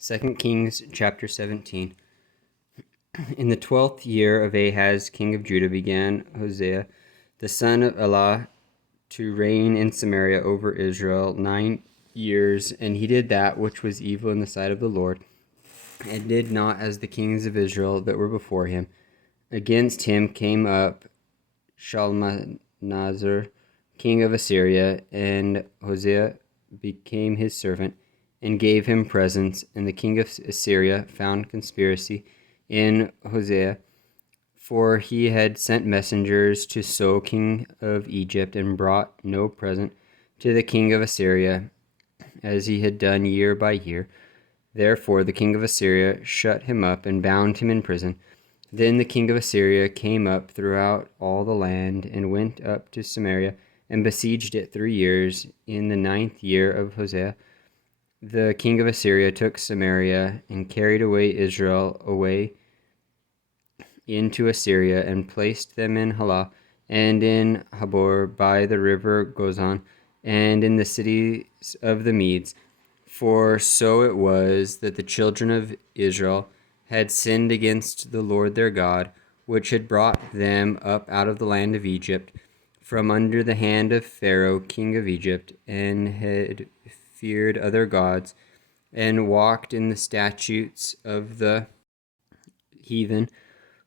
2 Kings chapter 17. In the 12th year of Ahaz, king of Judah, began Hosea, the son of Elah, to reign in Samaria over Israel 9 years, and he did that which was evil in the sight of the Lord, and did not as the kings of Israel that were before him. Against him came up Shalmaneser, king of Assyria, and Hosea became his servant, and gave him presents. And the king of Assyria found conspiracy in Hosea, for he had sent messengers to So, king of Egypt, and brought no present to the king of Assyria, as he had done year by year. Therefore the king of Assyria shut him up and bound him in prison. Then the king of Assyria came up throughout all the land, and went up to Samaria, and besieged it 3 years. In the 9th year of Hosea, the king of Assyria took Samaria, and carried away Israel away into Assyria, and placed them in Halah, and in Habor by the river Gozan, and in the cities of the Medes. For so it was that the children of Israel had sinned against the Lord their God, which had brought them up out of the land of Egypt, from under the hand of Pharaoh king of Egypt, and had feared other gods, and walked in the statutes of the heathen,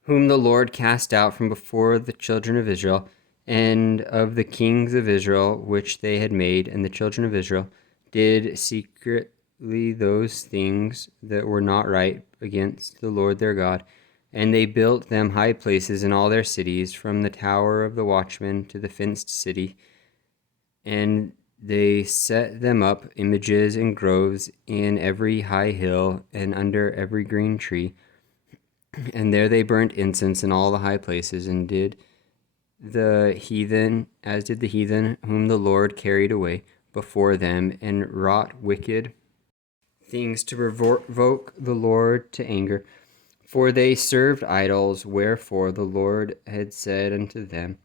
whom the Lord cast out from before the children of Israel, and of the kings of Israel which they had made. And the children of Israel did secretly those things that were not right against the Lord their God. And they built them high places in all their cities, from the tower of the watchman to the fenced city. And they set them up images and groves in every high hill, and under every green tree. And there they burnt incense in all the high places, and did the heathen whom the Lord carried away before them, and wrought wicked things to provoke the Lord to anger. For they served idols, wherefore the Lord had said unto them,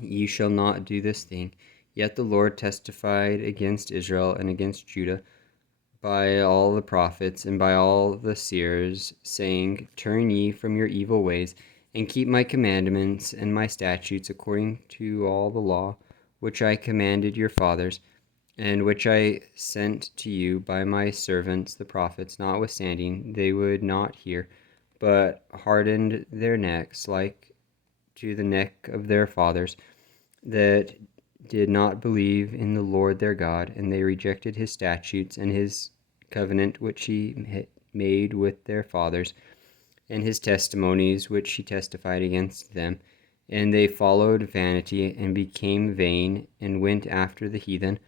Ye shall not do this thing. Yet the Lord testified against Israel and against Judah by all the prophets and by all the seers, saying, Turn ye from your evil ways, and keep my commandments and my statutes, according to all the law which I commanded your fathers, and which I sent to you by my servants the prophets. Notwithstanding, they would not hear, but hardened their necks like to the neck of their fathers, that did not believe in the Lord their God, and they rejected his statutes and his covenant which he made with their fathers, and his testimonies which he testified against them. And they followed vanity, and became vain, and went after the heathen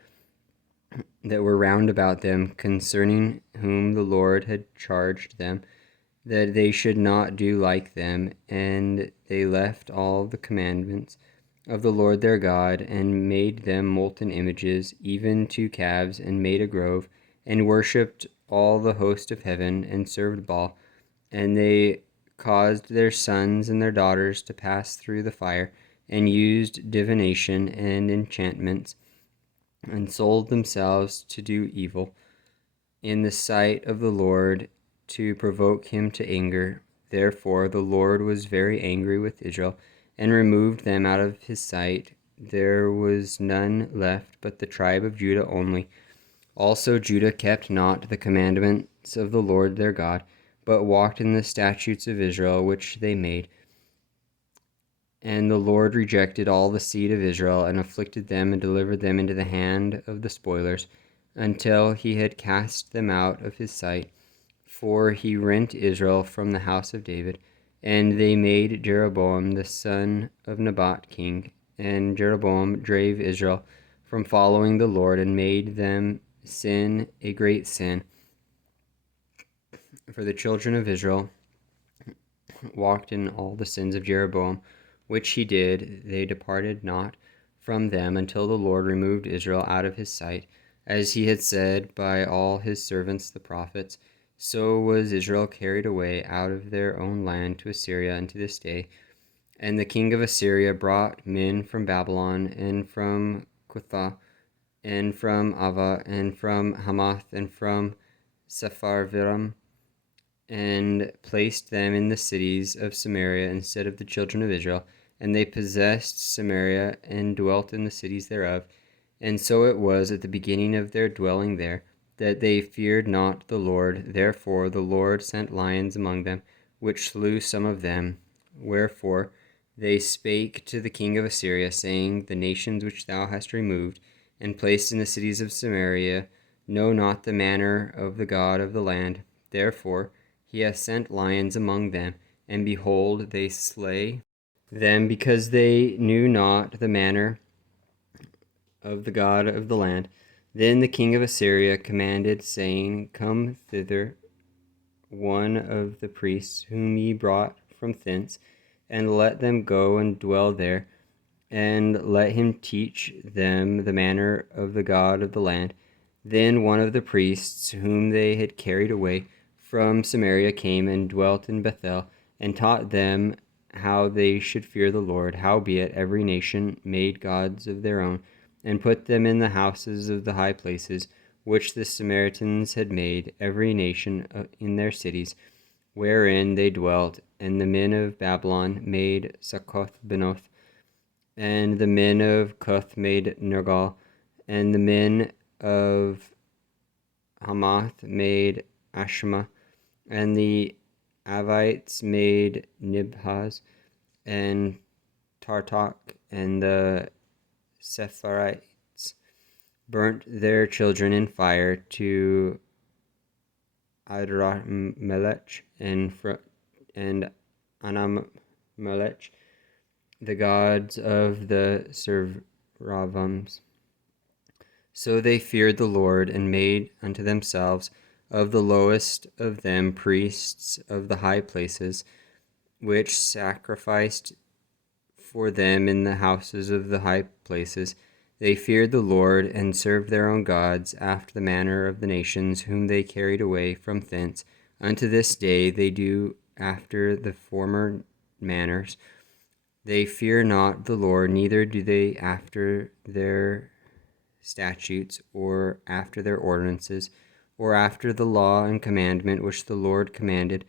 that were round about them, concerning whom the Lord had charged them, that they should not do like them. And they left all the commandments of the Lord their God, and made them molten images, even 2 calves, and made a grove, and worshipped all the host of heaven, and served Baal. And they caused their sons and their daughters to pass through the fire, and used divination and enchantments, and sold themselves to do evil in the sight of the Lord, to provoke him to anger. Therefore the Lord was very angry with Israel, and removed them out of his sight. There was none left but the tribe of Judah only. Also Judah kept not the commandments of the Lord their God, but walked in the statutes of Israel which they made. And the Lord rejected all the seed of Israel, and afflicted them, and delivered them into the hand of the spoilers, until he had cast them out of his sight. For he rent Israel from the house of David. And they made Jeroboam the son of Nebat king. And Jeroboam drave Israel from following the Lord, and made them sin a great sin. For the children of Israel walked in all the sins of Jeroboam, which he did. They departed not from them until the Lord removed Israel out of his sight, as he had said by all his servants the prophets. So was Israel carried away out of their own land to Assyria unto this day. And the king of Assyria brought men from Babylon, and from Cutha, and from Ava, and from Hamath, and from Sepharvaim, and placed them in the cities of Samaria instead of the children of Israel. And they possessed Samaria and dwelt in the cities thereof. And so it was at the beginning of their dwelling there, that they feared not the Lord. Therefore the Lord sent lions among them, which slew some of them. Wherefore they spake to the king of Assyria, saying, The nations which thou hast removed, and placed in the cities of Samaria, know not the manner of the God of the land. Therefore he hath sent lions among them, and behold, they slay them, because they knew not the manner of the God of the land. Then the king of Assyria commanded, saying, Come thither, one of the priests whom ye brought from thence, and let them go and dwell there, and let him teach them the manner of the God of the land. Then one of the priests whom they had carried away from Samaria came and dwelt in Bethel, and taught them how they should fear the Lord. Howbeit every nation made gods of their own, and put them in the houses of the high places, which the Samaritans had made, every nation in their cities, wherein they dwelt. And the men of Babylon made Succoth-Benoth, and the men of Cuth made Nergal, and the men of Hamath made Ashma, and the Avites made Nibhaz and Tartak, and the Sepharites burnt their children in fire to Adramelech and Anamelech, the gods of the Servavums. So they feared the Lord, and made unto themselves of the lowest of them priests of the high places, which sacrificed for them in the houses of the high places. They feared the Lord, and served their own gods, after the manner of the nations whom they carried away from thence. Unto this day they do after the former manners. They fear not the Lord, neither do they after their statutes, or after their ordinances, or after the law and commandment which the Lord commanded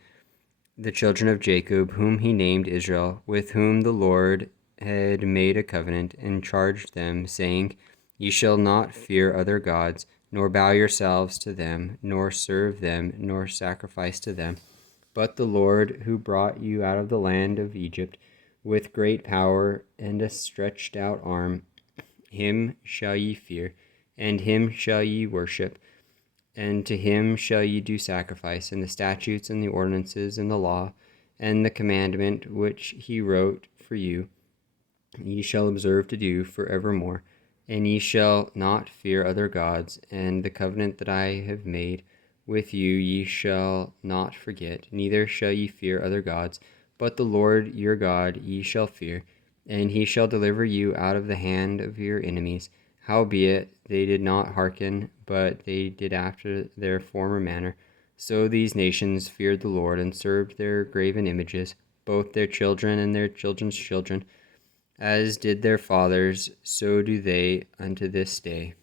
the children of Jacob, whom he named Israel, with whom the Lord had made a covenant, and charged them, saying, Ye shall not fear other gods, nor bow yourselves to them, nor serve them, nor sacrifice to them. But the Lord, who brought you out of the land of Egypt with great power and a stretched out arm, him shall ye fear, and him shall ye worship, and to him shall ye do sacrifice. And the statutes and the ordinances and the law and the commandment which he wrote for you, ye shall observe to do for evermore. And ye shall not fear other gods, and the covenant that I have made with you ye shall not forget, neither shall ye fear other gods, but the Lord your God ye shall fear, and he shall deliver you out of the hand of your enemies. Howbeit they did not hearken, but they did after their former manner. So these nations feared the Lord, and served their graven images, both their children and their children's children, as did their fathers, so do they unto this day.